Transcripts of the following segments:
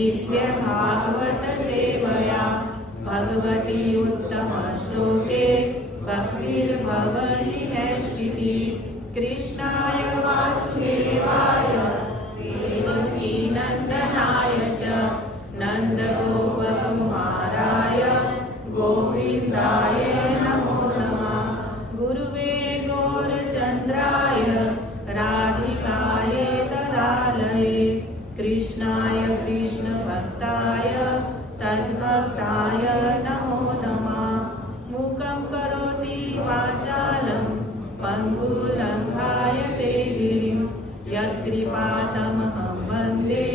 नित्य भागवत सेवया भगवती उत्तम श्लोके भक्तिर्भवति नैष्ठिकी कृष्णाय वासुदेवाय देवकी नंदनाय च नन्दगोपकुमाराय गोविन्दाय नमो नमः गुरुवे गौरचन्द्राय राधिकाय तदालये कृष्णाय कृष्णभक्ताय तद्भक्ताय नमो नमः मूकं करोति वाचालं पङ्गुलङ्घायते गिरिं यत्कृपातमहं वन्दे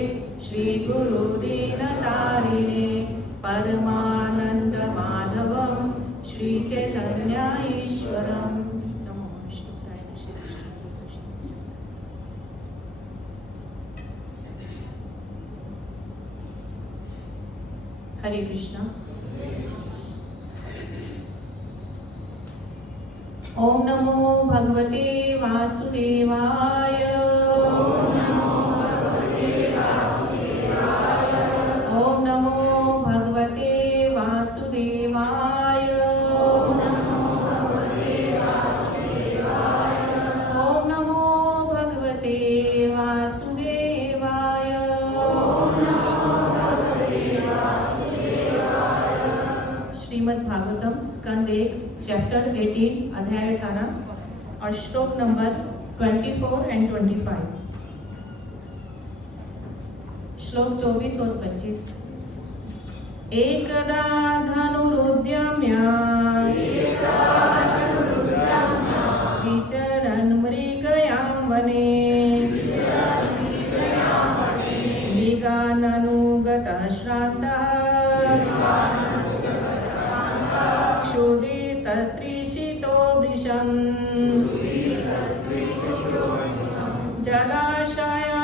श्रीगुरुदीनतारिणे परमानन्दमाधवं श्रीचैतन्य ईश्वरम्। नमो विष्णुपदाय हरे कृष्ण। ओम नमो भगवते वासुदेवाय। ओम नमो भगवते वासुदेवाय। ओम नमो भगवते वासुदेवाय। ओम नमो भगवते वासुदेवाय। ओम नमो भगवते वासुदेवाय। ओम नमो भगवते वासुदेवाय। श्रीमद् भागवतम स्कंद 1 चैप्टर 18 अध्याय 18 और श्लोक नंबर 24 एंड 25। श्लोक 24 और 25। एकदा धनुरुद्यम्य विचरन् मृगयां वने मृगाननुगतः श्रान्तः क्षुधिस्तस्त्रीषितो वृषम् जलाशयामचक्षानः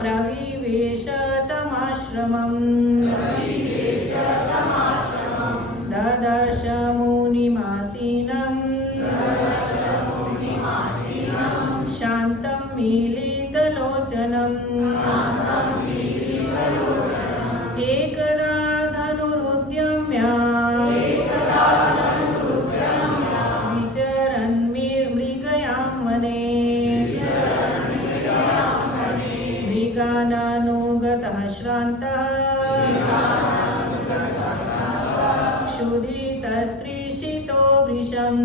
प्रविवेश तमाश्रमम् ददर्श मुनिमासीनम् शान्तं मीलितलोचनम् एकदा धनुरुद्यम्य विचरन् मृगयां वने मृगाननुगतः श्रान्तः क्षुधितस्त्रीषितो वृषम्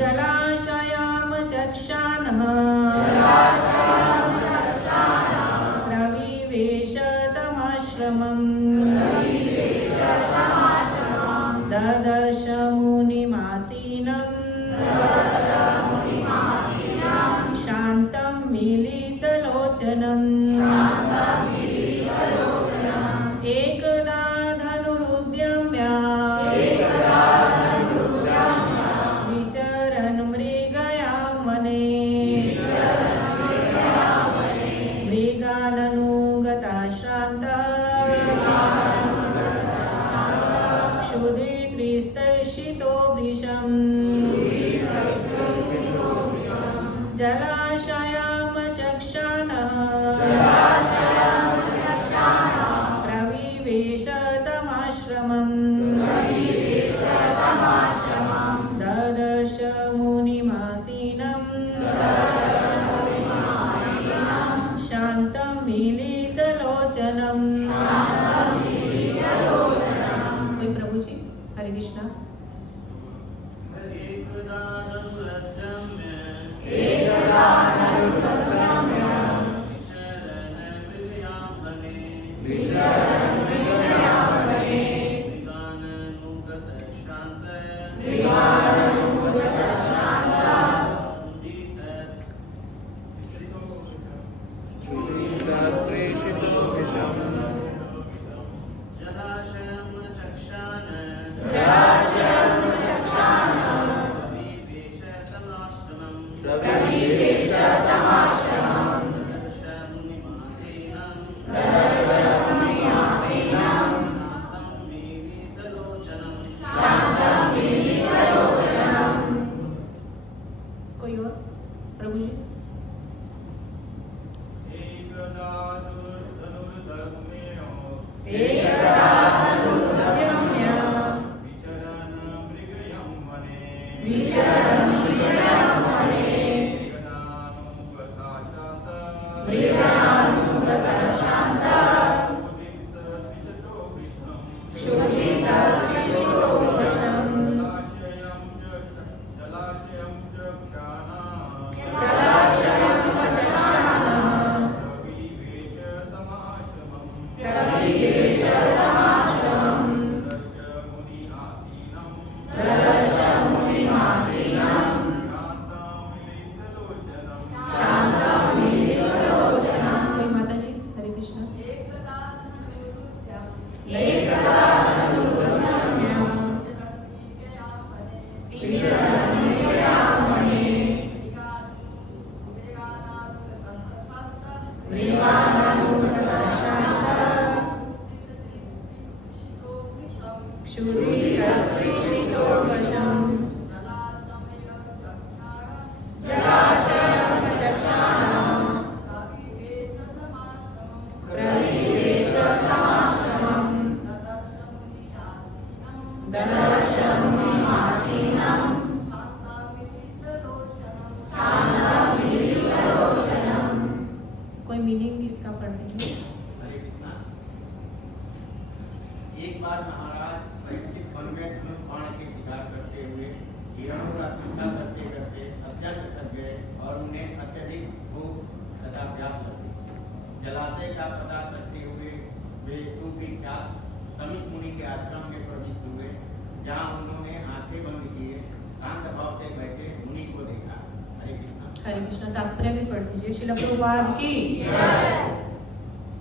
जलाशयामचक्षानः प्रविवेश तमाश्रमम् ददर्श मुनिमासीनम् शान्तं मीलितलोचनम् एकदा धनुरुद्यम्य विचरन् मृगयां वने मृगाननुगतः श्रान्तः क्षुधितस्त्रीषितो वृषम् जलाशयामचक्षानः प्रविवेश तमाश्रमम् ददर्श मुनिमासीनम् शान्तं मीलितलोचनम्। प्रभु जी हरे कृष्णा। कोई और? प्रभु जी। एकदा धनुर्धर्म्यो विचरन् मृगयं वने मृगनानुगता शान्ता उदित्सद्विषतो कृष्णं जलाशयं च क्षाणाः रविवेश तमाश्रमम् ददर्श मुनि आसीनं शान्तं मिलितलोचनं। कोई माता जी? हरे कृष्णा। कोई मीनिंग इसका पढ़ देंगे? हरे कृष्णा। एक बार महाराज परीक्षित वन में धनुष बाण के शिकार करते हुए हिरणों का पीछा करते करते अत्यंत थक गए और उन्हें अत्यधिक भूख तथा प्यास लगी। जलाशय का पता करते हुए वे सुविख्यात समीप मुनि के आश्रम में प्रविष्ट हुए, जहाँ उन्होंने आंखें बंद किए शांत भाव से बैठे मुनि को देखा। हरे कृष्णा। हरे कृष्णा। तात्पर्य भी पढ़ दीजिए। श्रील प्रभुपाद की।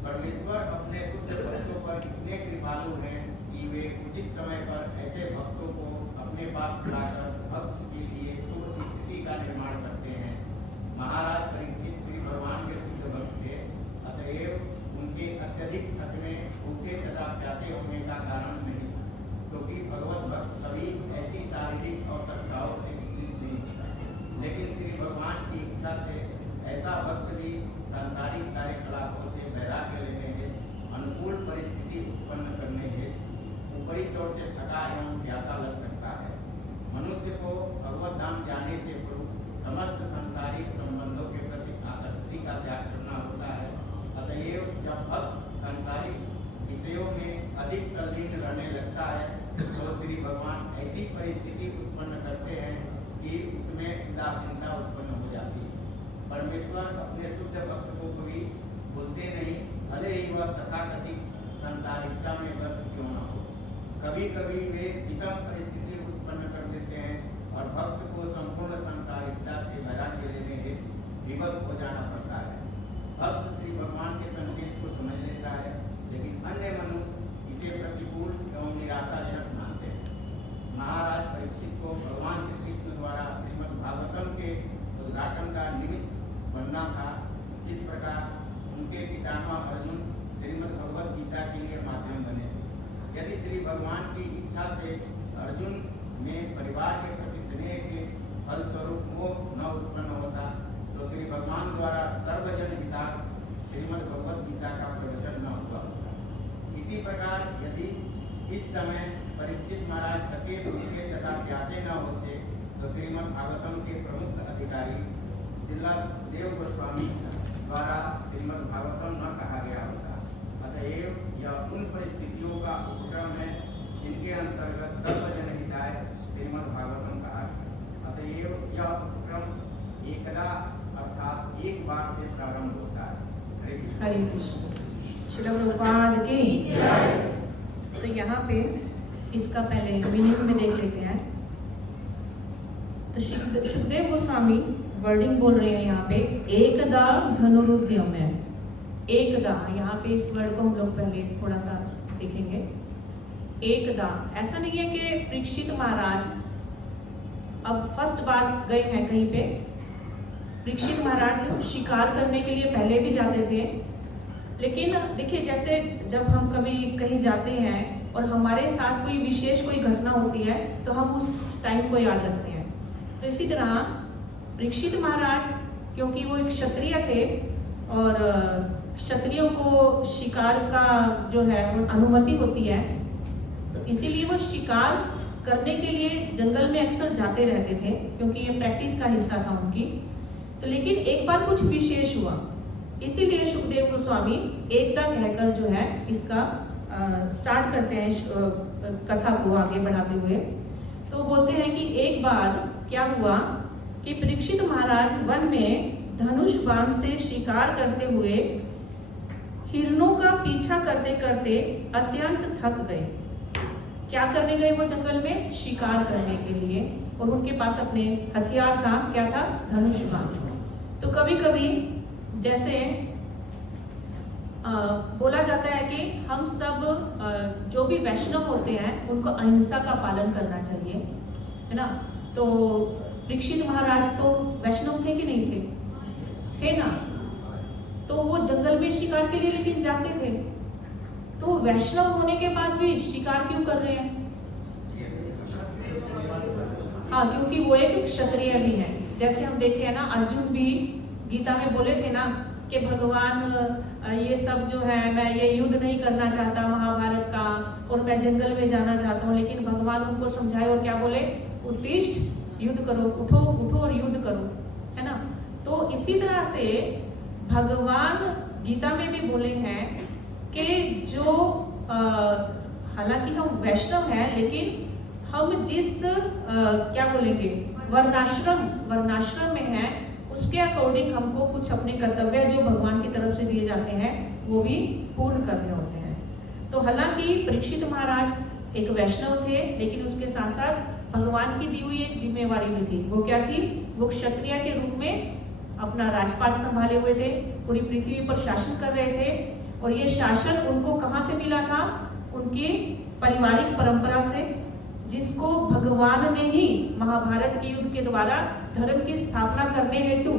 परमेश्वर अपने शुद्ध भक्तों पर इतने कृपालु हैं कि वे उचित समय पर ऐसे भक्तों को अपने पास बुलाकर भक्त के लिए शुभ स्थिति का निर्माण करते हैं। महाराज परीक्षित श्री भगवान के शुद्ध भक्त थे, अतएव उनके अत्यधिक थकने, भूखे तथा प्यासे होने का कारण नहीं था, क्योंकि भगवत भक्त कभी ऐसी शारीरिक आवश्यकताओं से विचलित नहीं होता। लेकिन श्री भगवान की इच्छा से ऐसा भक्त भी सांसारिक कार्यकलापों से वैराग्य लेने हेतु अनुकूल परिस्थिति उत्पन्न करने हेतु ऊपरी तौर से थका एवं प्यासा लग सकता है। मनुष्य को भगवत धाम जाने से पूर्व समस्त सांसारिक संबंधों के प्रति आसक्ति का त्याग करना होता है। अतएव जब भक्त सांसारिक विषयों में अधिक तल्लीन रहने लगता है तो श्री भगवान ऐसी परिस्थिति उत्पन्न करते हैं कि उसमें उदासीनता उत्पन्न हो जाती है। परमेश्वर अपने शुद्ध भक्त को कभी भूलते नहीं, भले ही वह तथाकथित सांसारिकता में व्यस्त क्यों न हो। कभी कभी वे विषम परिस्थिति उत्पन्न कर देते हैं और भक्त को संपूर्ण सांसारिकता से वैराग्य लेने हेतु विवश हो जाना पड़ता है। भक्त श्री भगवान के संकेत को समझ लेता है, लेकिन अन्य मनुष्य इसे प्रतिकूल एवं निराशाजनक मानते हैं। महाराज परीक्षित को भगवान श्री कृष्ण द्वारा श्रीमद् भागवतम के उद्घाटन का निमित्त बनना था, जिस प्रकार उनके पितामह अर्जुन श्रीमद् भगवत गीता के लिए माध्यम बने। यदि श्री भगवान की इच्छा से अर्जुन में परिवार के प्रति स्नेह के फलस्वरूप मोह न उत्पन्न होता तो श्री भगवान द्वारा सर्वजन हितार्थ श्रीमद् भगवत गीता का प्रवचन न हुआ होता। इसी प्रकार यदि इस समय परीक्षित महाराज थके भूखे तथा प्यासे न होते तो श्रीमद् भागवतम के प्रमुख अधिकारी श्रीला देव गोस्वामी द्वारा श्रीमद् भागवतम न कहा गया होता। अतएव यह उन परिस्थितियों का उपक्रम है जिनके अंतर्गत सर्वजन हिताय श्रीमद् भागवतम कहा गया। अतएव यह उपक्रम एकदा अर्थात एक बार से प्रारंभ होता है। हरे कृष्ण। श्रील प्रभुपाद की। तो यहाँ पे इसका पहले मीनिंग में देख लेते हैं। तो सुखदेव गोस्वामी वर्डिंग बोल रहे हैं यहाँ पे, एकदा धनुरुद्यम है। एकदा, यहाँ पे इस वर्ड को हम लोग पहले थोड़ा सा देखेंगे। एकदा, ऐसा नहीं है कि परीक्षित महाराज अब फर्स्ट बार गए हैं कहीं पे। परीक्षित महाराज शिकार करने के लिए पहले भी जाते थे, लेकिन देखिए जैसे जब हम कभी कहीं जाते हैं और हमारे साथ कोई विशेष कोई घटना होती है तो हम उस टाइम को याद रखते हैं। तो इसी तरह परीक्षित महाराज क्योंकि वो एक क्षत्रिय थे और क्षत्रियों को शिकार का जो है अनुमति होती है, तो इसीलिए वो शिकार करने के लिए जंगल में अक्सर जाते रहते थे क्योंकि ये प्रैक्टिस का हिस्सा था उनकी। तो लेकिन एक बार कुछ विशेष हुआ, इसीलिए सुखदेव गोस्वामी एकता कहकर जो है इसका स्टार्ट करते हैं कथा को आगे बढ़ाते हुए। तो बोलते हैं कि एक बार क्या हुआ कि परीक्षित महाराज वन में धनुष बाण से शिकार करते हुए हिरणों का पीछा करते करते अत्यंत थक गए। क्या करने गए वो जंगल में? शिकार करने के लिए, और उनके पास अपने हथियार था, क्या था? धनुष बाण। तो कभी कभी जैसे बोला जाता है कि हम सब जो भी वैष्णव होते हैं उनको अहिंसा का पालन करना चाहिए, है ना। तो परीक्षित महाराज तो वैष्णव थे कि नहीं थे? थे ना। तो वो जंगल में शिकार के लिए लेकिन जाते थे, तो वैष्णव होने के बाद भी शिकार क्यों कर रहे हैं? हाँ, क्योंकि वो एक क्षत्रिय भी है। जैसे हम देखे हैं ना, अर्जुन भी गीता में बोले थे ना कि भगवान ये सब जो है, मैं ये युद्ध नहीं करना चाहता महाभारत का, और मैं जंगल में जाना चाहता हूँ। लेकिन भगवान उनको समझाए और क्या बोले? उत्तिष्ठ, युद्ध करो, उठो उठो और युद्ध करो, है ना। तो इसी तरह से भगवान गीता में भी बोले हैं कि जो हालांकि हम वैष्णव हैं, लेकिन हम जिस क्या बोलेंगे वर्णाश्रम में हैं, उसके अकॉर्डिंग हमको कुछ अपने कर्तव्य जो भगवान की तरफ से दिए जाते हैं वो भी पूर्ण करने होते हैं। तो हालांकि परीक्षित महाराज एक वैष्णव थे, लेकिन उसके साथ साथ भगवान की दी हुई एक जिम्मेवारी भी थी। वो क्या थी? वो क्षत्रिय के रूप में अपना राजपाट संभाले हुए थे, पूरी पृथ्वी पर शासन कर रहे थे। और ये शासन उनको कहाँ से मिला था? उनकी पारिवारिक परंपरा से, जिसको भगवान ने ही महाभारत के युद्ध के द्वारा धर्म की स्थापना करने हेतु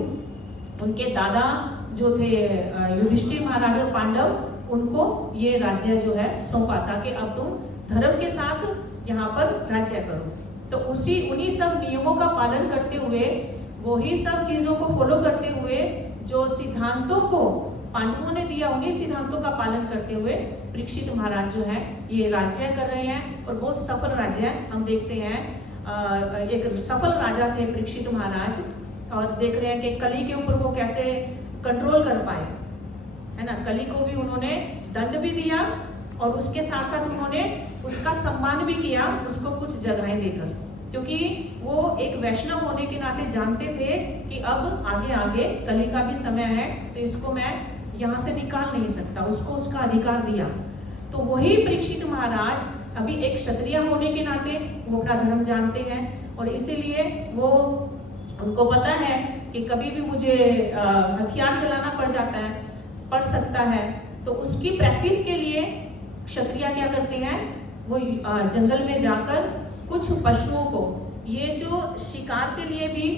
उनके दादा जो थे युधिष्ठिर महाराज और पांडव, उनको ये राज्य जो है सौंपा था कि अब तुम धर्म के साथ यहाँ पर राज्य करो। तो उन्हीं सब नियमों का पालन करते हुए, वही सब चीजों को फॉलो करते हुए, जो सिद्धांतों को पांडवों ने दिया, उन्हीं सिद्धांतों का पालन करते हुए परीक्षित महाराज जो है ये राज्य कर रहे हैं, और बहुत सफल राज्य है। हम देखते हैं एक सफल राजा थे परीक्षित महाराज, और देख रहे हैं कि कली के ऊपर वो कैसे कंट्रोल कर पाए, है ना। कली को भी उन्होंने दंड भी दिया, और उसके साथ साथ उन्होंने उसका सम्मान भी किया, उसको कुछ जगहें देकर, क्योंकि वो एक वैष्णव होने के नाते जानते थे कि अब आगे आगे कली का भी समय है, तो इसको मैं यहाँ से निकाल नहीं सकता, उसको उसका अधिकार दिया। तो वही परीक्षित महाराज अभी एक क्षत्रिय होने के नाते वो अपना धर्म जानते हैं, और इसीलिए वो उनको पता है कि कभी भी मुझे हथियार चलाना पड़ सकता है। तो उसकी प्रैक्टिस के लिए क्षत्रिय क्या करते हैं? वो जंगल में जाकर कुछ पशुओं को, ये जो शिकार के लिए भी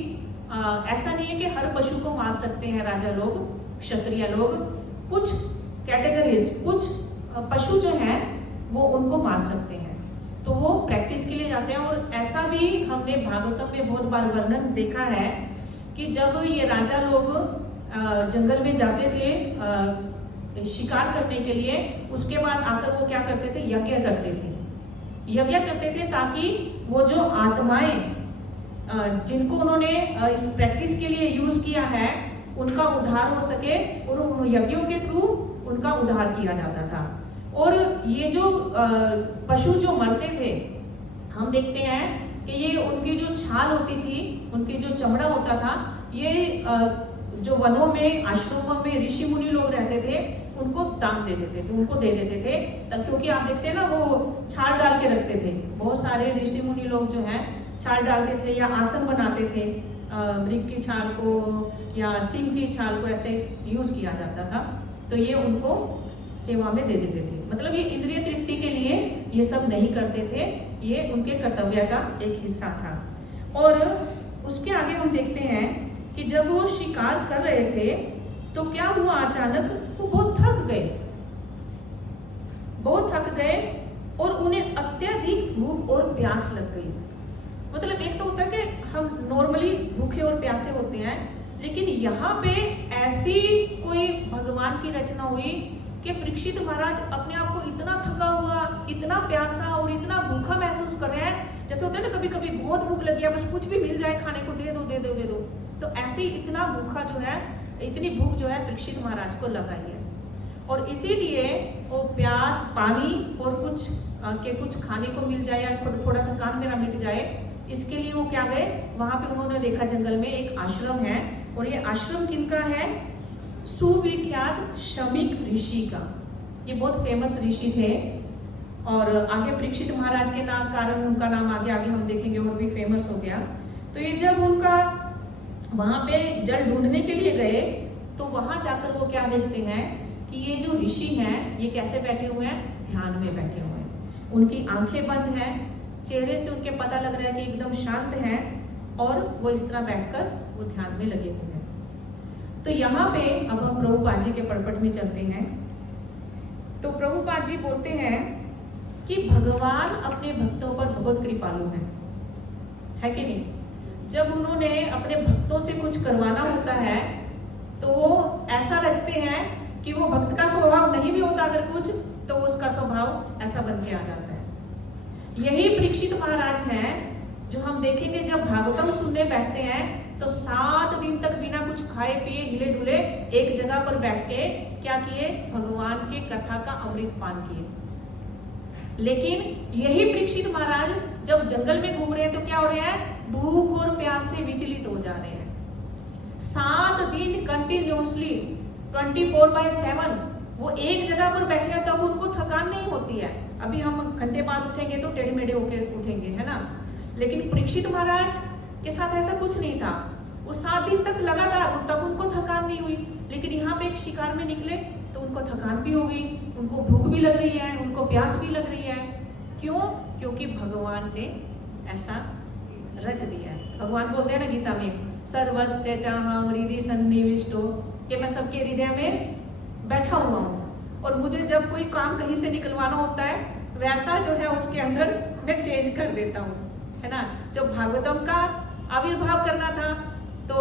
ऐसा नहीं है कि हर पशु को मार सकते हैं राजा लोग, क्षत्रिय लोग, कुछ कैटेगरीज, कुछ पशु जो हैं वो उनको मार सकते हैं। तो वो प्रैक्टिस के लिए जाते हैं। और ऐसा भी हमने भागवतम में बहुत बार वर्णन देखा है कि जब ये राजा लोग जंगल में जाते थे शिकार करने के लिए, उसके बाद आकर वो क्या करते थे? यज्ञ करते थे ताकि वो जो आत्माएं जिनको उन्होंने इस प्रैक्टिस के लिए यूज किया है उनका उद्धार हो सके, और उन यज्ञों के थ्रू उनका उद्धार किया जाता था। और ये जो पशु जो मरते थे, हम देखते हैं कि ये उनकी जो छाल होती थी, उनकी जो चमड़ा होता था, ये जो वनों में, आश्रमों में ऋषि मुनि लोग रहते थे उनको दान दे देते थे, उनको दे देते थे। तब क्योंकि आप देखते हैं ना, वो छाल डाल के रखते थे, बहुत सारे ऋषि मुनि लोग जो हैं छाल डालते थे या आसन बनाते थे, मृग की छाल को या सिंह की छाल को ऐसे यूज किया जाता था। तो ये उनको सेवा में दे देते थे। मतलब ये इंद्रिय तृप्ति के लिए ये सब नहीं करते थे, ये उनके कर्तव्य का एक हिस्सा था। और उसके आगे हम देखते हैं कि जब वो शिकार कर रहे थे तो क्या हुआ, अचानक वो बहुत थक गए और उन्हें अत्यधिक भूख और प्यास लग गई। मतलब एक तो होता है कि हम नॉर्मली भूखे और प्यासे होते हैं, लेकिन यहाँ पे ऐसी कोई भगवान की रचना हुई कि परीक्षित महाराज अपने आप को इतना थका हुआ, इतना प्यासा और इतना भूखा महसूस कर रहे हैं। जैसे होता है ना, कभी कभी बहुत भूख लगी है, बस कुछ भी मिल जाए खाने को, दे दो दे दो दे दो। तो ऐसे इतना भूखा जो है, इतनी भूख जो है परीक्षित महाराज को लगाई है, और इसीलिए वो प्यास, पानी और कुछ खाने को मिल जाए या थोड़ा थकान मेरा मिट जाए, इसके लिए वो क्या गए, वहां पे उन्होंने देखा जंगल में एक आश्रम है, और ये आश्रम किनका है, सुविख्यात शमीक ऋषि का। ये बहुत फेमस ऋषि थे, और आगे परीक्षित महाराज के नाम कारण उनका नाम आगे आगे हम देखेंगे और भी फेमस हो गया। तो ये जब उनका वहां पे जल ढूंढने के लिए गए, तो वहां जाकर वो क्या देखते हैं कि ये जो ऋषि हैं ये कैसे बैठे हुए हैं, ध्यान में बैठे हुए हैं। उनकी आंखें बंद हैं, चेहरे से उनके पता लग रहा है कि एकदम शांत हैं, और वो इस तरह बैठकर वो ध्यान में लगे हुए हैं। तो यहाँ पे अब हम प्रभुपाद जी के पड़पट में चलते हैं। तो प्रभुपाद जी बोलते हैं कि भगवान अपने भक्तों पर बहुत कृपालु है कि नहीं। जब उन्होंने अपने भक्तों से कुछ करवाना होता है तो वो ऐसा रचते हैं कि वो भक्त का स्वभाव नहीं भी होता अगर कुछ, तो उसका स्वभाव ऐसा बन के आ जाता है। यही परीक्षित महाराज हैं जो हम देखेंगे जब भागवतम सुनने बैठते हैं तो 7 दिन तक बिना कुछ खाए पिए हिले डुले एक जगह पर बैठ के क्या किए, भगवान के कथा का अमृत पान किए। लेकिन यही परीक्षित महाराज जब जंगल में घूम रहे हैं तो क्या हो रहा है, भूख और प्यास से विचलित हो जा रहे हैं। 7 दिन कंटिन्यूसली 24/7 वो एक जगह पर बैठे हैं, तब उनको थकान नहीं होती है। अभी हम घंटे बाद उठेंगे तो टेढ़े मेढ़े होके उठेंगे, है ना। लेकिन परीक्षित महाराज के साथ ऐसा कुछ नहीं था, वो 7 दिन तक लगातार, तब उनको थकान नहीं हुई। लेकिन यहाँ पे एक शिकार में निकले तो उनको थकान भी हो गई, उनको भूख भी लग रही है, उनको प्यास भी लग रही है। क्यों? क्योंकि भगवान ने ऐसा रच दिया है। भगवान बोलते हैं ना गीता में, सर्वस्य चाहं हृदय सन्निविष्टो, कि मैं सबके हृदय में बैठा हुआ हूँ, और मुझे जब कोई काम कहीं से निकलवाना होता है वैसा जो है उसके अंदर मैं चेंज कर देता हूँ, है ना। जब भागवतम का आविर्भाव करना था तो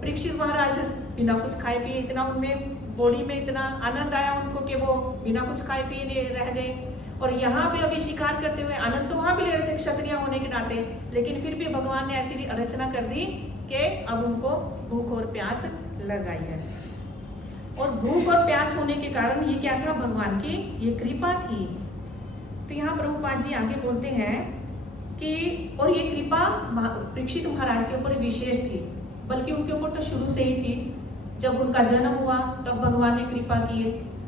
परीक्षित महाराज बिना कुछ खाए पिए, इतना उनमें बॉडी में इतना आनंद आया उनको कि वो बिना कुछ खाए पिए रह गए। और यहाँ पे अभी शिकार करते हुए आनंद तो वहां भी ले रहे थे क्षत्रिय होने के नाते, लेकिन फिर भी भगवान ने ऐसी रचना कर दी कि अब उनको भूख और प्यास लग आई है। और भूख और प्यास होने के कारण ये क्या था, भगवान की ये कृपा थी। तो यहाँ प्रभुपाद जी आगे बोलते हैं कि और ये कृपा परीक्षित महाराज के ऊपर विशेष थी, बल्कि उनके ऊपर तो शुरू से ही थी। जब उनका जन्म हुआ तब भगवान ने कृपा की,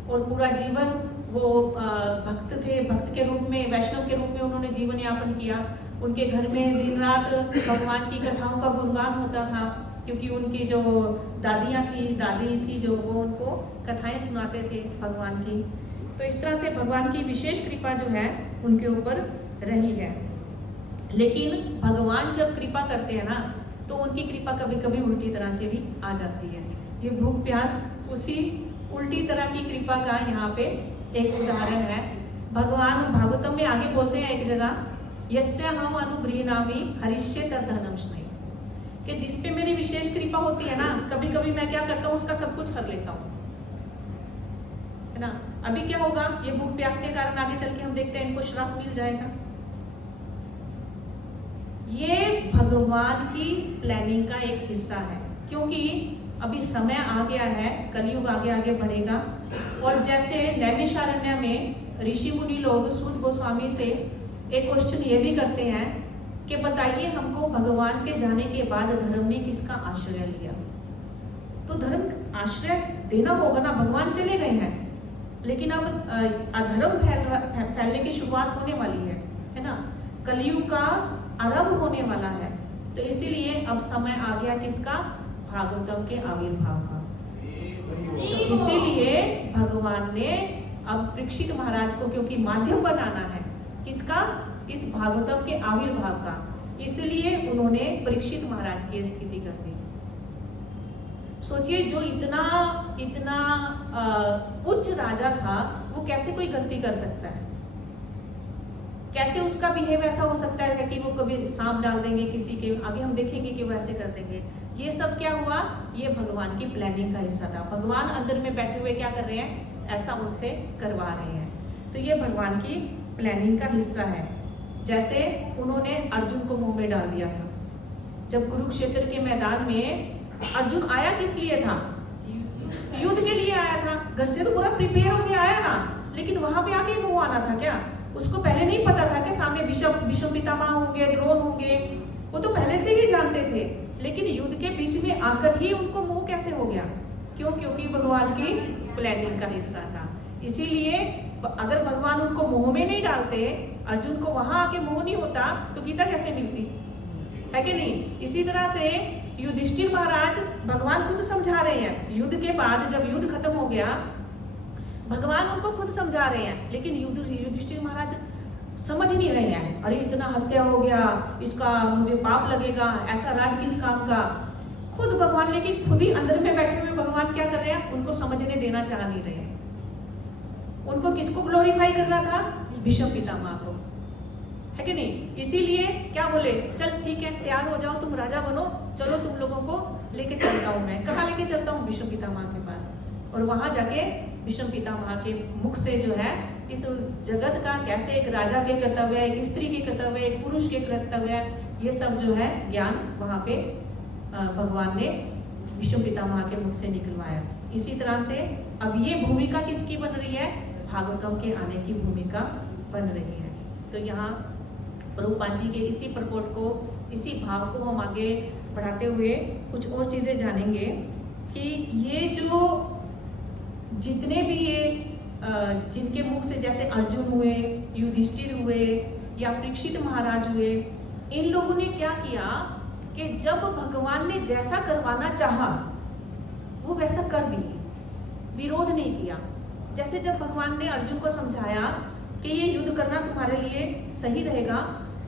और पूरा जीवन वो भक्त थे, भक्त के रूप में, वैष्णव के रूप में उन्होंने जीवन यापन किया। उनके घर में दिन रात भगवान की कथाओं का गुणगान होता था, क्योंकि उनकी जो दादी थी जो वो उनको कथाएं सुनाते थे भगवान की। तो इस तरह से भगवान की विशेष कृपा जो है उनके ऊपर रही है। लेकिन भगवान जब कृपा करते हैं ना तो उनकी कृपा कभी कभी उल्टी तरह से भी आ जाती है। ये भूख प्यास उसी उल्टी तरह की कृपा का यहाँ पे एक उदाहरण है। भगवान भागवतम में आगे बोलते हैं एक जगह, यस्य हम अनुगृह्णामि हरिष्ये तद्धनम स्मृति, कि जिस पे मेरी विशेष कृपा होती है ना, कभी कभी मैं क्या करता हूँ उसका सब कुछ हर लेता हूँ, है ना। अभी क्या होगा, ये भूख प्यास के कारण आगे चल के हम देखते हैं इनको श्राप मिल जाएगा। ये भगवान की प्लानिंग का एक हिस्सा है, क्योंकि अभी समय आ गया है, कलयुग आगे आगे बढ़ेगा। और जैसे नैमिषारण्य में ऋषि मुनि लोग सूत गोस्वामी से एक क्वेश्चन ये भी करते हैं कि बताइए हमको भगवान के जाने के बाद धर्म ने किसका आश्रय लिया। तो धर्म आश्रय देना होगा ना, भगवान चले गए हैं, लेकिन अब अधर्म फैलने की शुरुआत होने वाली है ना। कलयुग का आरंभ होने वाला है, तो इसीलिए अब समय आ गया किसका, भागवतम के आविर्भाव का। तो इसीलिए भगवान ने अब परीक्षित महाराज को क्योंकि माध्यम बनाना है किसका, इस भागवतम के आविर्भाव का, इसलिए उन्होंने परीक्षित महाराज की स्थिति कर दी। सोचिए, जो इतना उच्च राजा था वो कैसे कोई गलती कर सकता है कैसे उसका बिहेव ऐसा हो सकता है कि वो कभी सांप डाल देंगे किसी के आगे, हम देखेंगे कि वो ऐसे कर देंगे। ये सब क्या हुआ, ये भगवान की प्लानिंग का हिस्सा था। भगवान अंदर में बैठे हुए क्या कर रहे हैं, ऐसा उनसे करवा रहे हैं। तो ये भगवान की प्लानिंग का हिस्सा है। जैसे उन्होंने अर्जुन को मुंह में डाल दिया था। जब कुरुक्षेत्र के मैदान में अर्जुन आया किस लिए था, युद्ध के लिए आया था। घर से तो पूरा प्रिपेयर होके आया ना, लेकिन वहां पे आके मुंह आना था क्या? उसको पहले नहीं पता था कि सामने भीष्म पितामह होंगे, द्रोण होंगे, वो तो पहले से ही जानते थे। लेकिन युद्ध के बीच में आकर ही उनको मुंह कैसे हो गया? क्यों? क्योंकि भगवान की प्लानिंग का हिस्सा था। इसीलिए अगर भगवान उनको मुंह में नहीं डालते, अर्जुन को वहां आके मुंह नहीं होता, तो गीता कैसे मिलती है कि नहीं? इसी तरह से युधिष्ठिर महाराज भगवान खुद समझा रहे हैं। युद्ध के बाद जब युद्ध खत्म हो गया, भगवान उनको खुद समझा रहे हैं, लेकिन युधिष्ठिर महाराज समझ नहीं रहे हैं। अरे इतना हत्या हो गया, इसका मुझे पाप लगेगा, ऐसा राज किस काम का। खुद भगवान, लेकिन खुद ही अंदर में बैठे हुए भगवान क्या कर रहे हैं, उनको समझने देना चाह नहीं रहे हैं। उनको किसको ग्लोरीफाई करना था? भीष्म पितामह को, है कि नहीं? इसीलिए क्या बोले, चल ठीक है, तैयार हो जाओ, तुम राजा बनो, चलो तुम लोगों को लेके चलता हूँ। मैं कहाँ लेके चलता हूँ? भीष्म पितामह के पास। और वहां जाके भीष्म पितामह के मुख से जो है इस जगत का कैसे एक राजा के कर्तव्य, एक स्त्री के कर्तव्य, एक पुरुष के कर्तव्य, ये सब जो है ज्ञान वहां पे भगवान ने भीष्म पितामह के मुख से निकलवाया। इसी तरह से अब ये भूमिका किसकी बन रही है? भागवतम के आने की भूमिका बन रही है। तो यहाँ प्रभुपाद जी के इसी प्रपोट को, इसी भाव को हम आगे बढ़ाते हुए कुछ और चीजें जानेंगे कि ये जो जितने भी ये जिनके मुख से, जैसे अर्जुन हुए, युधिष्ठिर हुए या परीक्षित महाराज हुए, इन लोगों ने क्या किया कि जब भगवान ने जैसा करवाना चाहा वो वैसा कर दिए, विरोध नहीं किया। जैसे जब भगवान ने अर्जुन को समझाया कि ये युद्ध करना तुम्हारे लिए सही रहेगा,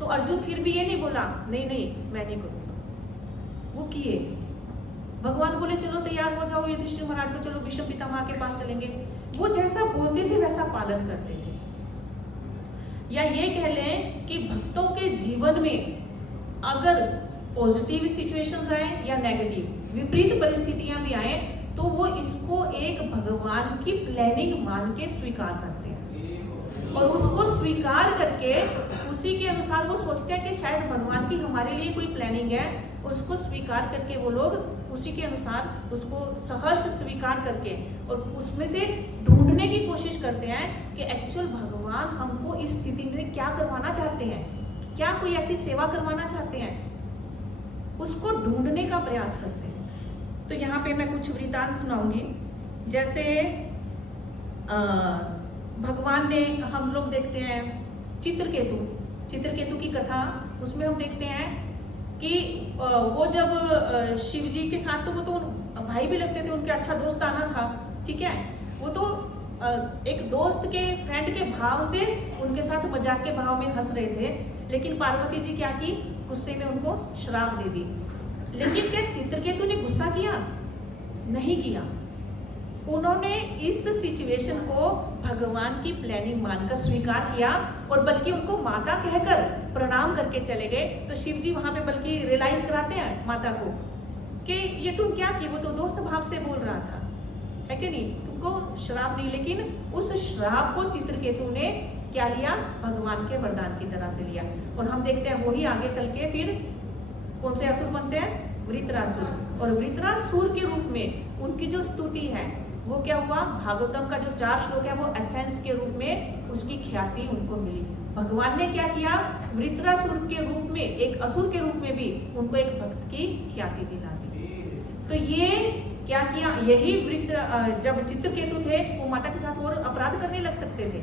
तो अर्जुन फिर भी ये नहीं बोला नहीं नहीं मैं नहीं करूंगा, वो किए। भगवान बोले चलो तैयार हो जाओ युधिष्ठिर महाराज को, चलो भीष्म पितामह के पास चलेंगे, वो जैसा बोलते थे वैसा पालन करते थे। या ये कह लें कि भक्तों के जीवन में अगर पॉजिटिव सिचुएशंस आए या नेगेटिव विपरीत परिस्थितियां भी आए, तो वो इसको एक भगवान की प्लानिंग मान के स्वीकार करते हैं, और उसको स्वीकार करके उसी के अनुसार वो सोचते हैं कि शायद भगवान की हमारे लिए कोई प्लानिंग है, और उसको स्वीकार करके वो लोग उसी के अनुसार उसको सहर्ष स्वीकार करके और उसमें से ढूंढने की कोशिश करते हैं कि एक्चुअल भगवान हमको इस स्थिति में क्या करवाना चाहते हैं, क्या कोई ऐसी सेवा करवाना चाहते हैं, उसको ढूंढने का प्रयास करते हैं। तो यहाँ पे मैं कुछ वृतांत सुनाऊंगी। जैसे भगवान ने, हम लोग देखते हैं चित्रकेतु की कथा, उसमें हम देखते हैं कि वो जब शिव जी के साथ, तो वो तो भाई भी लगते थे, उनके अच्छा दोस्त आना था, ठीक है, वो तो एक दोस्त के, फ्रेंड के भाव से उनके साथ मजाक के भाव में हंस रहे थे, लेकिन पार्वती जी क्या की, गुस्से में उनको श्राप दे दी। लेकिन क्या चित्रकेतु ने गुस्सा किया? नहीं किया। उन्होंने इस सिचुएशन को भगवान की प्लानिंग मानकर स्वीकार किया, और बल्कि उनको माता कहकर प्रणाम करके चले गए। तो शिव जी वहां पे बल्कि रियलाइज कराते हैं माता को कि ये तुम क्या की, वो तो दोस्त भाव से बोल रहा था, है कि नहीं, तुमको श्राप नहीं। लेकिन उस श्राप को चित्रकेतु ने क्या लिया? भगवान के वरदान की तरह से लिया। और हम देखते हैं वही आगे चल के फिर कौन से असुर बनते हैं? वृत्रासुर। और वृत्रासुर के रूप में उनकी जो स्तुति है वो क्या हुआ? भागवतम का जो 4 श्लोक है वो एसेंस के रूप में उसकी ख्याति उनको मिली। भगवान ने क्या किया? वृत्रासुर के रूप में, एक असुर के रूप में भी उनको एक भक्त की ख्याति दिला दी। तो ये क्या किया? यही जब चित्रकेतु थे वो माता के साथ और अपराध करने लग सकते थे,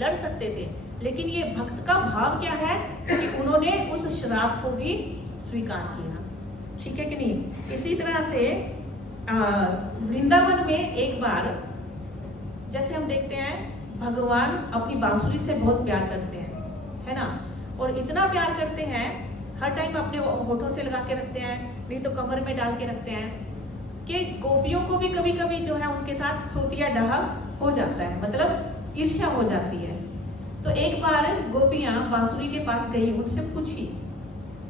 लड़ सकते थे, लेकिन ये भक्त का भाव क्या है कि उन्होंने उस श्राप को भी स्वीकार किया, ठीक है कि नहीं। इसी तरह से वृंदावन में एक बार, जैसे हम देखते हैं भगवान अपनी बांसुरी से बहुत प्यार करते हैं, है ना, और इतना प्यार करते हैं, हर टाइम अपने होठों से लगा के रखते हैं, नहीं तो कमर में डाल के रखते हैं, कि गोपियों को भी कभी कभी जो है उनके साथ सोतिया डहा हो जाता है, मतलब ईर्ष्या हो जाती है। तो एक बार गोपियां बांसुरी के पास गई, उनसे पूछी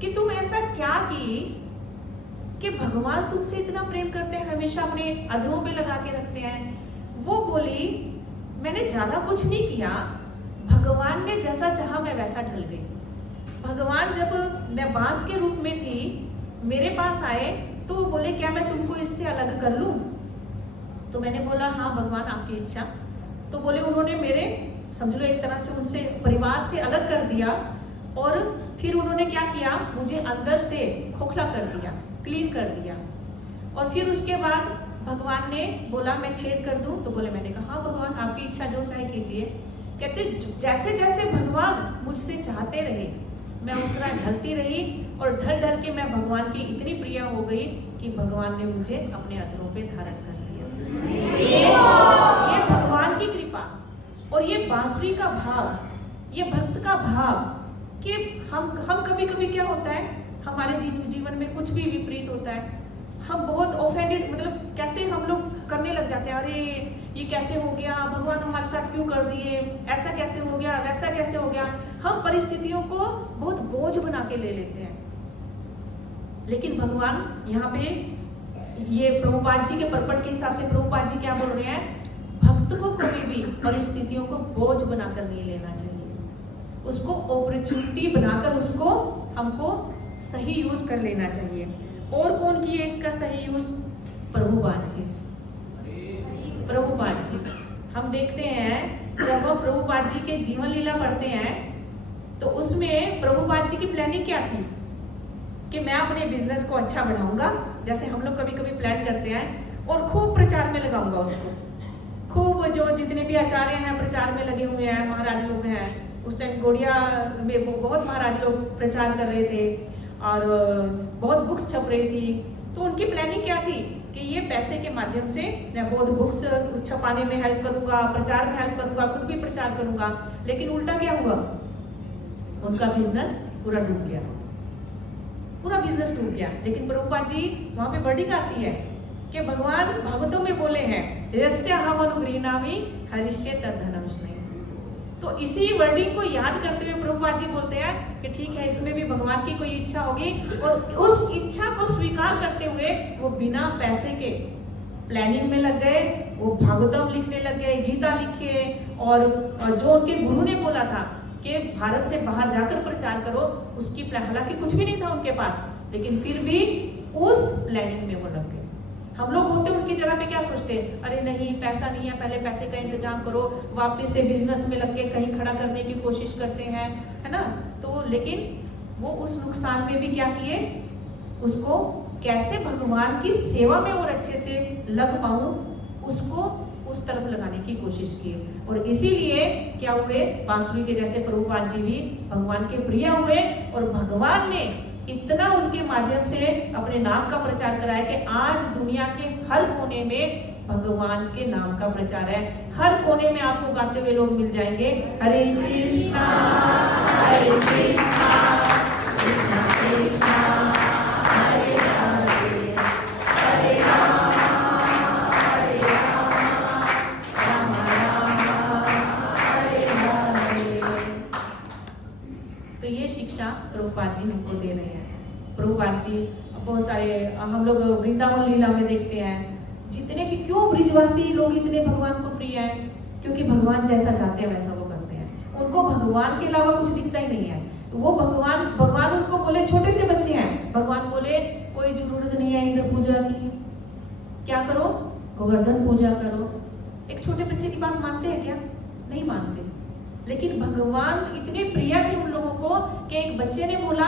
कि तुम ऐसा क्या की कि भगवान तुमसे इतना प्रेम करते हैं, हमेशा अपने अधरों पे लगा के रखते हैं। वो बोली मैंने ज्यादा कुछ नहीं किया, भगवान ने जैसा चाहा मैं वैसा ढल गई। भगवान जब मैं बांस के रूप में थी मेरे पास आए तो वो बोले क्या मैं तुमको इससे अलग कर लूं? तो मैंने बोला हाँ भगवान आपकी इच्छा। तो बोले उन्होंने मेरे समझ लो एक तरह से उनसे परिवार से अलग कर दिया और फिर उन्होंने क्या किया, मुझे अंदर से खोखला कर दिया, क्लीन कर दिया। और फिर उसके बाद भगवान ने बोला मैं छेद कर दूं? तो बोले मैंने कहा हाँ भगवान आपकी इच्छा जो चाहे कीजिए। कहते जैसे जैसे भगवान मुझसे चाहते रहे मैं उस तरह ढलती रही और ढल ढल के मैं भगवान की इतनी प्रिय हो गई कि भगवान ने मुझे अपने अधरों पे धारण कर लिया। ये भगवान की कृपा और ये बांसुरी का भाव, ये भक्त का भाव कि हम कभी कभी क्या होता है हमारे जीवन में कुछ भी विपरीत होता है, हम बहुत ऑफेंडेड मतलब कैसे हम लोग करने लग जाते हैं, अरे ये कैसे हो गया, भगवान हमारे साथ क्यों कर दिए, ऐसा कैसे हो गया, वैसा कैसे हो गया। हम परिस्थितियों को बहुत बोझ बना के ले लेते हैं। लेकिन भगवान यहाँ पे ये प्रभुपाद जी के पर्पट के हिसाब से प्रभुपाद जी क्या बोल रहे हैं, भक्त को कभी भी परिस्थितियों को बोझ बनाकर नहीं लेना चाहिए, उसको अपॉर्चुनिटी बनाकर उसको हमको सही यूज कर लेना चाहिए। और कौन किए इसका सही यूज? प्रभुपाद जी। प्रभुपाद जी हम देखते हैं जब हम प्रभुपाद जी के जीवन लीला पढ़ते हैं तो उसमें प्रभुपाद जी की प्लानिंग क्या थी कि मैं अपने बिजनेस को अच्छा बढ़ाऊंगा, जैसे हम लोग कभी कभी प्लान करते हैं, और खूब प्रचार में लगाऊंगा उसको, खूब जो जितने भी आचार्य हैं प्रचार में लगे हुए हैं, महाराज लोग हैं। उस टाइम गोड़िया में बहुत महाराज लोग प्रचार कर रहे थे और बहुत बुक्स छप रही थी। तो उनकी प्लानिंग क्या थी कि ये पैसे के माध्यम से मैं बहुत बुक्स छपाने में हेल्प करूंगा, प्रचार में हेल्प करूंगा, खुद भी प्रचार करूंगा। लेकिन उल्टा क्या हुआ, उनका बिजनेस पूरा डूब गया, पूरा बिजनेस डूब गया। लेकिन प्रभुपाद जी वहां पे वर्डिंग आती है कि भगवान भागवतों में बोले हैं यस्य अहम अनुगृह्णामि हरिष्ये तद्धनम स्नेह। तो इसी वर्डिंग को याद करते हुए प्रभुपाद जी बोलते हैं कि ठीक है इसमें भी भगवान की कोई इच्छा होगी, और उस इच्छा को स्वीकार करते हुए वो बिना पैसे के प्लानिंग में लग गए, वो भागवतम लिखने लग गए, गीता लिखे, और जो उनके गुरु ने बोला था कि भारत से बाहर जाकर प्रचार करो, उसकी हालांकि कुछ भी नहीं था उनके पास, लेकिन फिर भी उस प्लानिंग में वो लग गए। हम लोग होते उनकी जगह पे क्या सोचते, अरे नहीं पैसा नहीं है, पहले पैसे का इंतजाम करो, वापस से बिजनेस में लग के कहीं खड़ा करने की कोशिश करते हैं, है ना। तो लेकिन वो उस नुकसान में भी क्या किए, उसको कैसे भगवान की सेवा में और अच्छे से लग पाऊं, उसको उस तरफ लगाने की कोशिश की। और इसीलिए क्या हुए, बांसुरी के जैसे प्रभुपाद जी भी भगवान के प्रिय हुए, और भगवान ने इतना उनके माध्यम से अपने नाम का प्रचार कराया कि आज दुनिया के हर कोने में भगवान के नाम का प्रचार है। हर कोने में आपको गाते हुए लोग मिल जाएंगे, हरे कृष्णा कृष्णा कृष्णा हरे हरे, हरे राम राम राम हरे हरे। तो ये शिक्षा प्रभुपाद जी हमको दे रहे हैं। प्रभुपाद जी बहुत सारे हम लोग वृंदावन लीला में देखते हैं, जितने भी क्यों ब्रिजवासी लोग इतने भगवान को प्रिय हैं, क्योंकि भगवान जैसा चाहते हैं वैसा वो करते हैं। उनको भगवान के अलावा कुछ दिखता ही नहीं है। वो भगवान उनको बोले, छोटे से बच्चे हैं, भगवान बोले कोई जरूरत नहीं है इंद्र पूजा की, क्या करो, गोवर्धन पूजा करो। एक छोटे बच्चे की बात मानते हैं क्या? नहीं मानते। लेकिन भगवान इतने प्रिय थे उन लोगों को कि एक बच्चे ने बोला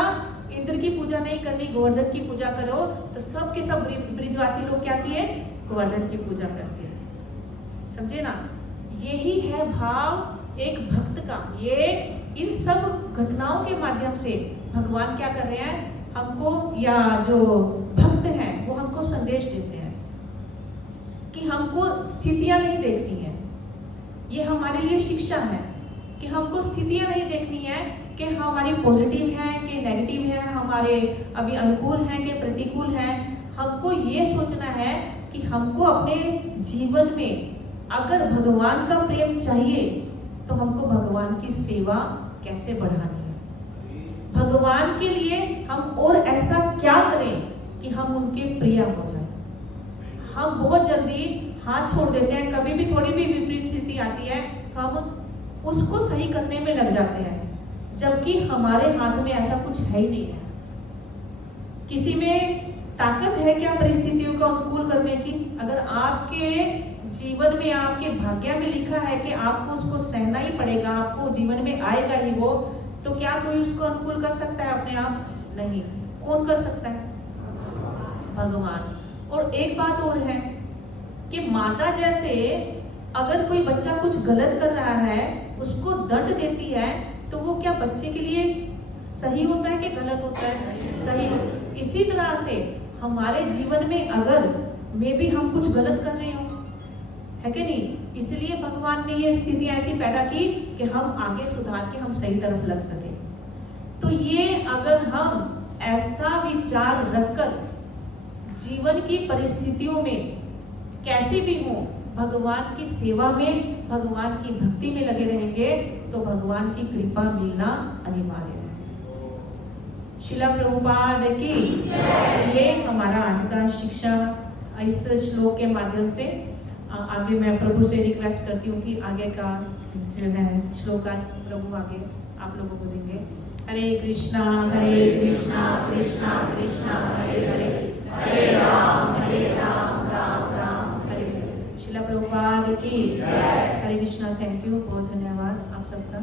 इंद्र की पूजा नहीं करनी, गोवर्धन की पूजा करो, तो सब के सब ब्रिजवासी लोग क्या किए, गोवर्धन की पूजा करते हैं। समझे ना, यही है भाव एक भक्त का। ये इन सब घटनाओं के माध्यम से भगवान क्या कर रहे हैं, हमको या जो भक्त हैं वो हमको संदेश देते हैं कि हमको स्थितियां नहीं देखनी है। ये हमारे लिए शिक्षा है कि हमको स्थितियां नहीं देखनी है कि हमारी पॉजिटिव है कि नेगेटिव है, हमारे अभी अनुकूल है कि प्रतिकूल है। हमको ये सोचना है कि हमको अपने जीवन में अगर भगवान का प्रेम चाहिए तो हमको भगवान की सेवा कैसे बढ़ानी है, भगवान के लिए हम और ऐसा क्या करें कि हम उनके प्रिय हो जाए। हम बहुत जल्दी हाथ छोड़ देते हैं, कभी भी थोड़ी भी विपरीत स्थिति आती है तो हम उसको सही करने में लग जाते हैं, जबकि हमारे हाथ में ऐसा कुछ है ही नहीं है। किसी में ताकत है क्या परिस्थितियों को अनुकूल करने की? अगर आपके जीवन में, आपके भाग्य में लिखा है कि आपको उसको सहना ही पड़ेगा, आपको जीवन में आएगा ही वो, तो क्या कोई उसको अनुकूल कर सकता है अपने आप? नहीं। कौन कर सकता है? भगवान। और एक बात और है कि माता जैसे अगर कोई बच्चा कुछ गलत कर रहा है, उसको दंड देती है, तो वो क्या बच्चे के लिए सही होता है कि गलत होता है? सही। इसी तरह से हमारे जीवन में अगर मे भी हम कुछ गलत कर रहे हो, है कि नहीं, इसलिए भगवान ने ये स्थिति ऐसी पैदा की कि हम आगे सुधार के हम सही तरफ लग सके। तो ये अगर हम ऐसा विचार रखकर जीवन की परिस्थितियों में कैसी भी हो भगवान की सेवा में, भगवान की भक्ति में लगे रहेंगे, तो भगवान की कृपा मिलना अनिवार्य है। शिला प्रभुपाद की ये हमारा आज का शिक्षा इस श्लोक के माध्यम से। आगे मैं प्रभु से रिक्वेस्ट करती हूँ कि आगे का जो है श्लोक का प्रभु आगे आप लोगों को देंगे। हरे कृष्णा कृष्णा कृष्णा हरे हरे, हरे राम राम राम हरे हरे। शिला प्रभुपाद की हरे कृष्णा। थैंक यू, बहुत धन्यवाद आप सबका।